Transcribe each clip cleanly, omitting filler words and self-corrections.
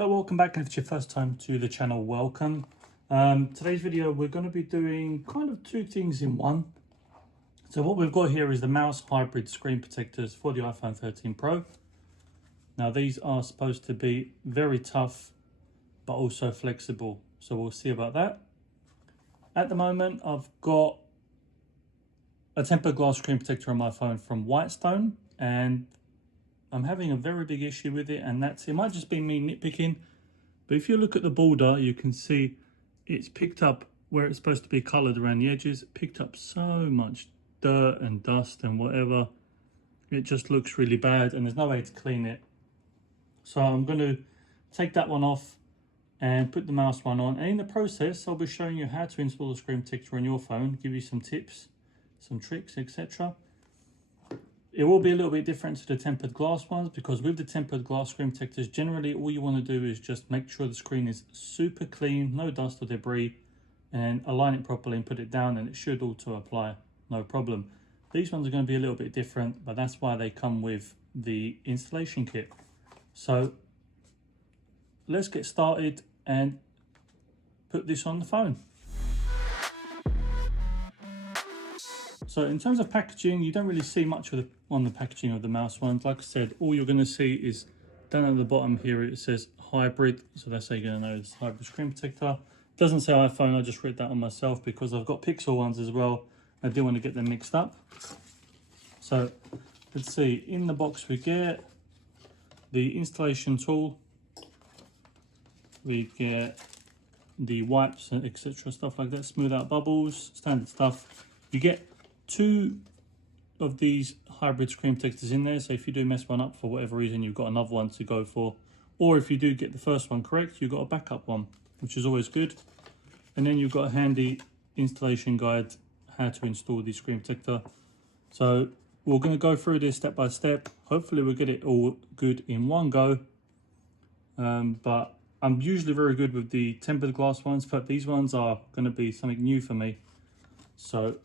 So welcome back, and if it's your first time to the channel, welcome. Today's video we're going to be doing kind of two things in one. So what we've got here is the Mous Hybrid screen protectors for the iPhone 13 Pro. Now these are supposed to be very tough but also flexible, so we'll see about that. At the moment I've got a tempered glass screen protector on my phone from Whitestone, and I'm having a very big issue with it, and it might just be me nitpicking, but if you look at the border you can see it's picked up where it's supposed to be coloured around the edges. It picked up so much dirt and dust and whatever. It just looks really bad and there's no way to clean it. So I'm going to take that one off and put the mouse one on, and in the process I'll be showing you how to install the screen protector on your phone, give you some tips, some tricks, etc. It will be a little bit different to the tempered glass ones, because with the tempered glass screen protectors, generally all you want to do is just make sure the screen is super clean, no dust or debris, and align it properly and put it down, and it should auto apply, no problem. These ones are going to be a little bit different, but that's why they come with the installation kit. So let's get started and put this on the phone. So in terms of packaging, you don't really see much on the packaging of the mouse ones. Like I said, all you're going to see is down at the bottom here it says hybrid, so that's how you're going to know it's hybrid screen protector. It doesn't say iPhone, I just read that on myself because I've got Pixel ones as well. I didn't want to get them mixed up. So let's see, in the box we get the installation tool, we get the wipes and etc, stuff like that, smooth out bubbles, standard stuff. You get two of these hybrid screen protectors in there, so if you do mess one up for whatever reason, you've got another one to go for, or if you do get the first one correct, you've got a backup one, which is always good. And then you've got a handy installation guide how to install the screen protector. So we're going to go through this step by step. Hopefully we'll get it all good in one go, but I'm usually very good with the tempered glass ones, but these ones are going to be something new for me. So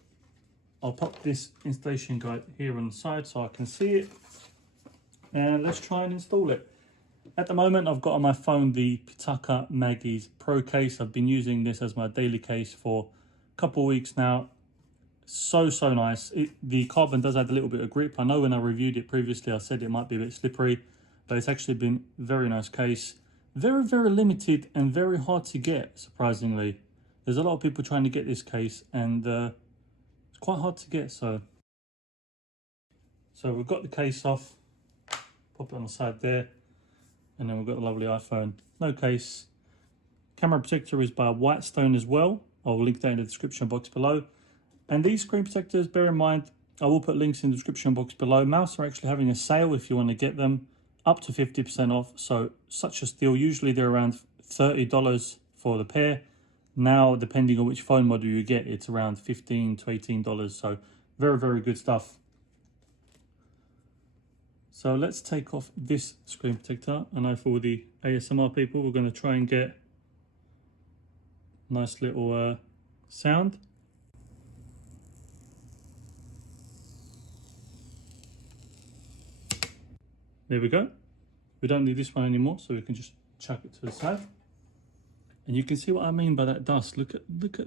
I'll pop this installation guide here on the side so I can see it, and let's try and install it. At the moment I've got on my phone the Pitaka Maggie's Pro case. I've been using this as my daily case for a couple of weeks now. So nice. The carbon does add a little bit of grip. I know when I reviewed it previously I said it might be a bit slippery, but it's actually been a very nice case. Very limited and very hard to get, surprisingly. There's a lot of people trying to get this case, and it's quite hard to get. So we've got the case off, pop it on the side there, and then we've got the lovely iPhone. No case. Camera protector is by Whitestone as well. I'll link that in the description box below. And these screen protectors, bear in mind, I will put links in the description box below. Mouse are actually having a sale if you want to get them, up to 50% off. So such a steal. Usually they're around $30 for the pair. Now, depending on which phone model you get, it's around $15 to $18. So very good stuff. So let's take off this screen protector. I know for all the ASMR people, we're going to try and get a nice little sound. There we go. We don't need this one anymore, so we can just chuck it to the side. And you can see what I mean by that dust. Look at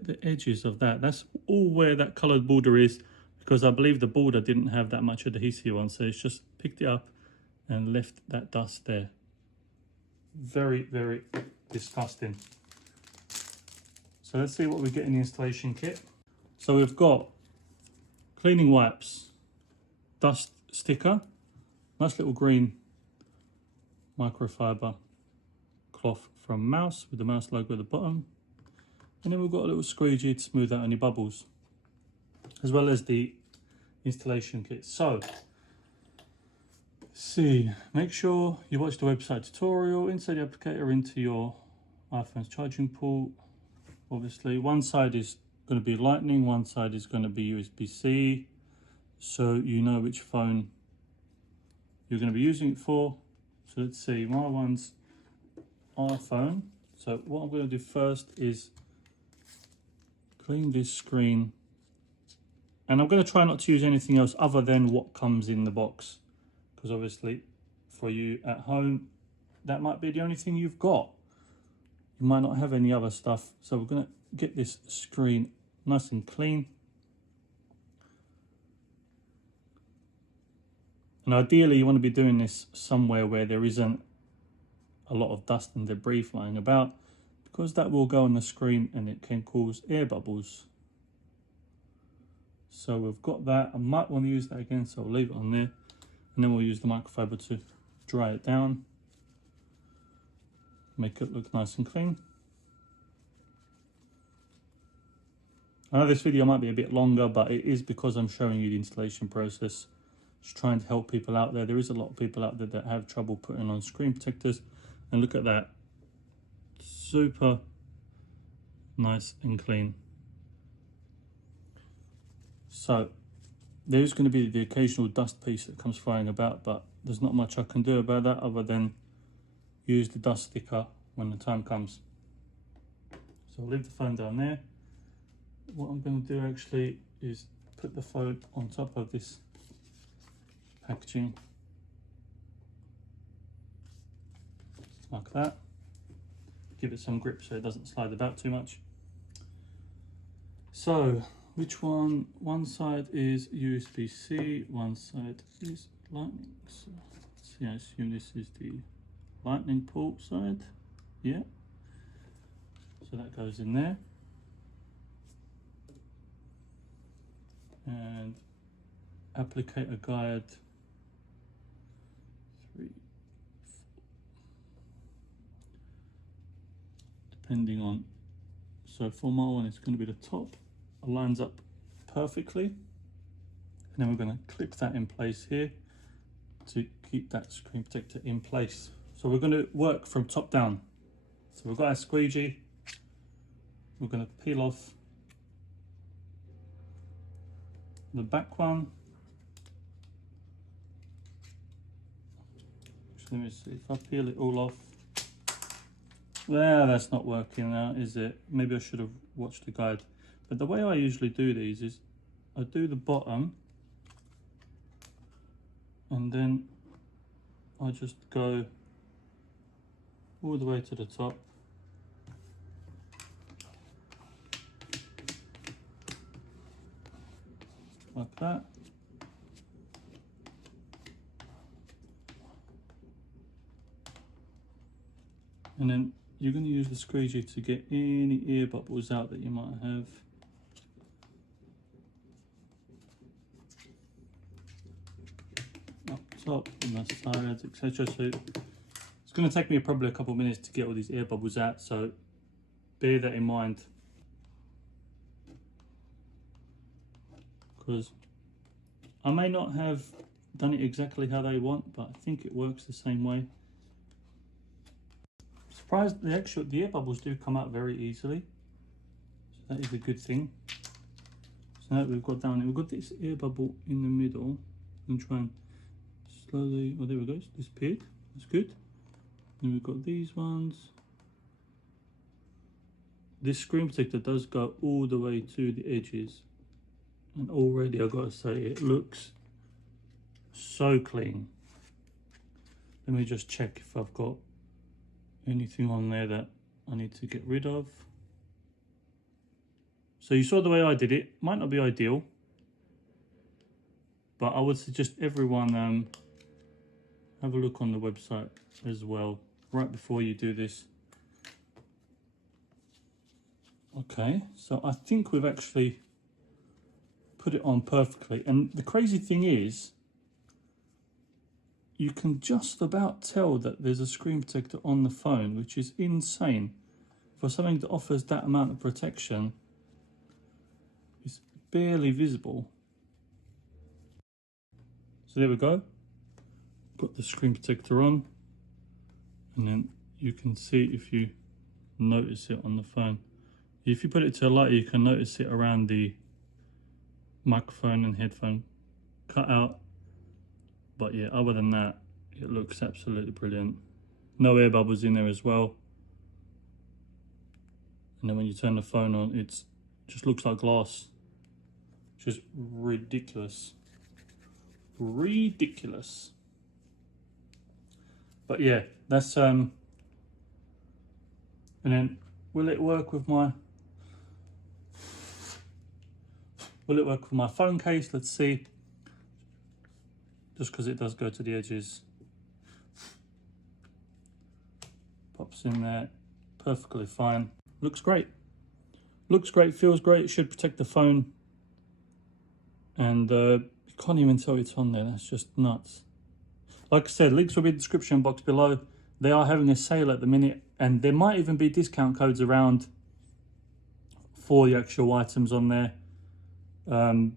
the edges of that. That's all where that coloured border is, because I believe the border didn't have that much adhesive on, so it's just picked it up and left that dust there. Very disgusting. So let's see what we get in the installation kit. So we've got cleaning wipes, dust sticker, nice little green microfiber cloth from Mouse with the Mouse logo at the bottom, and then we've got a little squeegee to smooth out any bubbles, as well as the installation kit. So see, make sure you watch the website tutorial. Insert the applicator into your iPhone's charging port. Obviously one side is going to be lightning, one side is going to be USB-C, so you know which phone you're going to be using it for. So let's see, my one's iPhone. So what I'm going to do first is clean this screen, and I'm going to try not to use anything else other than what comes in the box, because obviously for you at home that might be the only thing you've got. You might not have any other stuff. So we're going to get this screen nice and clean. And ideally you want to be doing this somewhere where there isn't a lot of dust and debris flying about, because that will go on the screen and it can cause air bubbles. So we've got that. I might want to use that again, so I'll leave it on there. And then we'll use the microfiber to dry it down. Make it look nice and clean. I know this video might be a bit longer, but it is because I'm showing you the installation process. Just trying to help people out there. There is a lot of people out there that have trouble putting on screen protectors. And look at that. Super nice and clean. So there's going to be the occasional dust piece that comes flying about, but there's not much I can do about that other than use the dust sticker when the time comes. So I'll leave the phone down there. What I'm going to do actually is put the phone on top of this packaging like that. Give it some grip so it doesn't slide about too much. So which one? One side is USB-C, one side is Lightning. So let's see, I assume this is the Lightning port side. Yeah. So that goes in there. And applicator guide 3, 4. Depending on, so for my one it's going to be the top. It lines up perfectly, and then we're going to clip that in place here to keep that screen protector in place. So we're going to work from top down. So we've got our squeegee. We're going to peel off the back one. Let me see if I peel it all off. Well, that's not working now, is it? Maybe I should have watched the guide. But the way I usually do these is I do the bottom and then I just go all the way to the top. Like that. And then you're going to use the squeegee to get any air bubbles out that you might have. Up top, on the sides, etc. So it's going to take me probably a couple of minutes to get all these air bubbles out, so bear that in mind. Because I may not have done it exactly how they want, but I think it works the same way. Surprised the air bubbles do come out very easily, so that is a good thing. So now we've got down, we've got this air bubble in the middle, and try and slowly, oh there we go, it's disappeared, that's good. Then we've got these ones. This screen protector does go all the way to the edges, and already I've got to say it looks so clean. Let me just check if I've got anything on there that I need to get rid of. So you saw the way I did it. Might not be ideal, but I would suggest everyone have a look on the website as well right before you do this. Okay, so I think we've actually put it on perfectly, and the crazy thing is you can just about tell that there's a screen protector on the phone, which is insane. For something that offers that amount of protection, it's barely visible. So there we go. Got the screen protector on, and then you can see if you notice it on the phone. If you put it to a light, you can notice it around the microphone and headphone cutout. But yeah, other than that, it looks absolutely brilliant. No air bubbles in there as well. And then when you turn the phone on, it just looks like glass. Just ridiculous. Ridiculous. But yeah, that's and then will it work with my phone case? Let's see. Just because it does go to the edges. Pops in there perfectly fine. Looks great. Looks great, feels great. It should protect the phone. And you can't even tell it's on there. That's just nuts. Like I said, links will be in the description box below. They are having a sale at the minute, and there might even be discount codes around for the actual items on there, on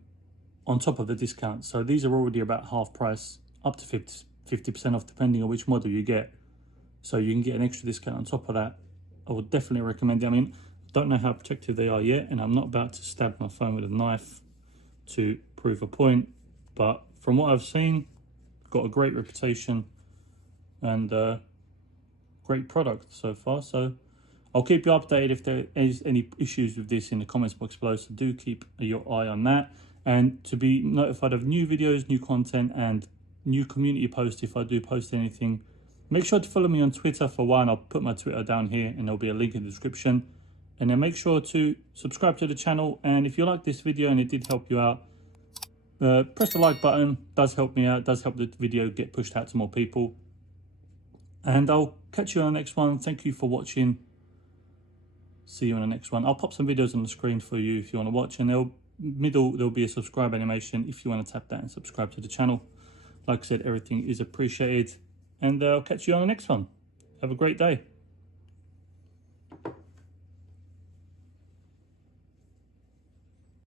top of the discount. So these are already about half price, up to 50% off, depending on which model you get. So you can get an extra discount on top of that. I would definitely recommend it. I mean, I don't know how protective they are yet, and I'm not about to stab my phone with a knife to prove a point, but from what I've seen, got a great reputation and great product so far. So I'll keep you updated if there is any issues with this in the comments box below, so do keep your eye on that. And to be notified of new videos, new content, and new community posts if I do post anything, make sure to follow me on Twitter for one. I'll put my Twitter down here and there'll be a link in the description. And then make sure to subscribe to the channel, and if you like this video and it did help you out, press the like button. Does help me out, does help the video get pushed out to more people. And I'll catch you on the next one. Thank you for watching. See you on the next one. I'll pop some videos on the screen for you if you want to watch, and there'll be a subscribe animation if you want to tap that and subscribe to the channel. Like I said, everything is appreciated, and I'll catch you on the next one. Have a great day.